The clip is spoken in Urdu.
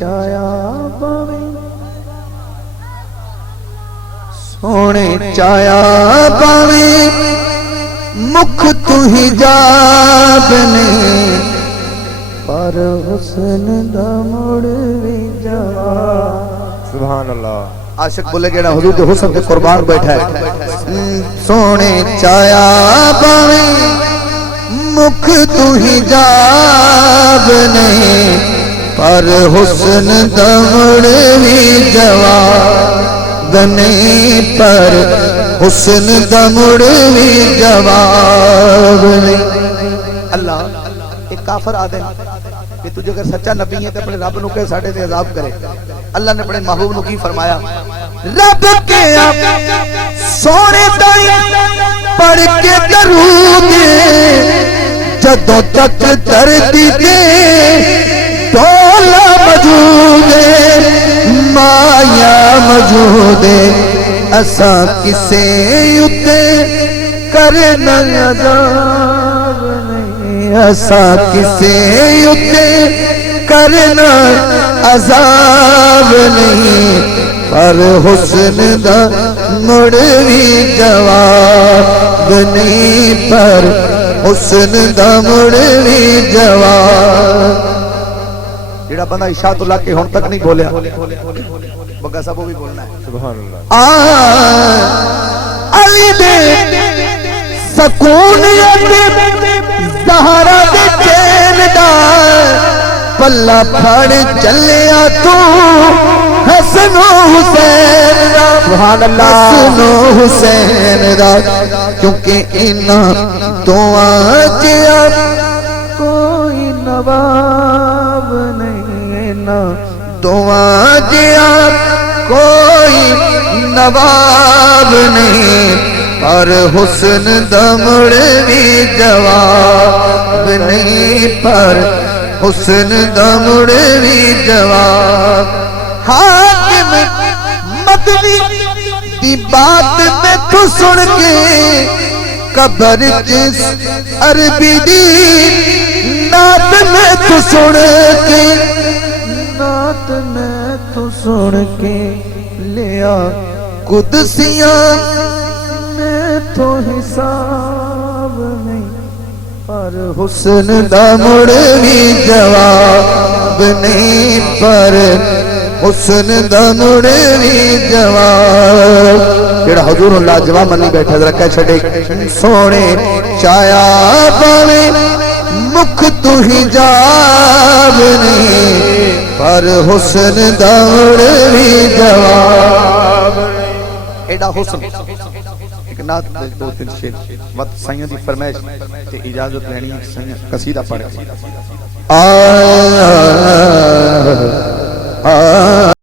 چایا باویں سونے چایا باویں مکھ تو حجاب نہیں پر حسن دا مڑ وی جواب سبحان اللہ عاشق بولے گیڑا حضور کے حسن کے قربان بیٹھا ہے سونے چایا باویں مکھ تو حجاب نہیں پر حسن دا مڑ وی جواب نہیں پر حسن دا مڑ وی جواب نہیں اللہ ایک کافر آدم کہ تجھے اگر سچا نبی ہے تو اپنے رب نو کہ ساڑھے سے عذاب کرے اللہ نے اپنے محبوب نو کی فرمایا رب کے آپ سونے دائی پڑھ کے درود جدوں تک دردی دے دولا موجود مایا موجود اسا کسے اتے کرنا عذاب نہیں اسا کسے اتے کرنا عذاب نہیں پر حسن دا مڑوی جواب نہیں پر حسن دا مڑوی جواب جیڑا بندہ اشاعت اللہ کے ہون تک نہیں بولیا بگا صاحب وہ بھی بولنا ہے سبحان اللہ علی دے سکونیت زہرا دے چین دا پلہ پھاڑ چلیا تو حسن و حسین دا سبحان اللہ حسن و حسین دا کیونکہ انہاں دعا جیا کوئی نواب نہیں نا دعا جیا کوئی نواب نہیں پر حسن دا مڑوی جواب نہیں پر حسن دا مڑوی جواب حاکم مدنی دی بات میں تو سن کے قبر جس عربی دی نات میں تو سن کے نات میں تو سن کے لیا قدسیاں میں تو حساب نہیں پر حسن دا مڑوی جواب نہیں پر حسن دا مڑوی جواب جیڑا حضور اللہ جواب منی بیٹھا ذرا کہہ چھڑے سونے چایا باویں مکھ تو حجاب نہیں پر حسن دا مڑوی جواب ایڈا حسن ایک نات دو تین شیر وقت سائیوں دی فرمائش تے اجازت لینی قصیدہ پڑھ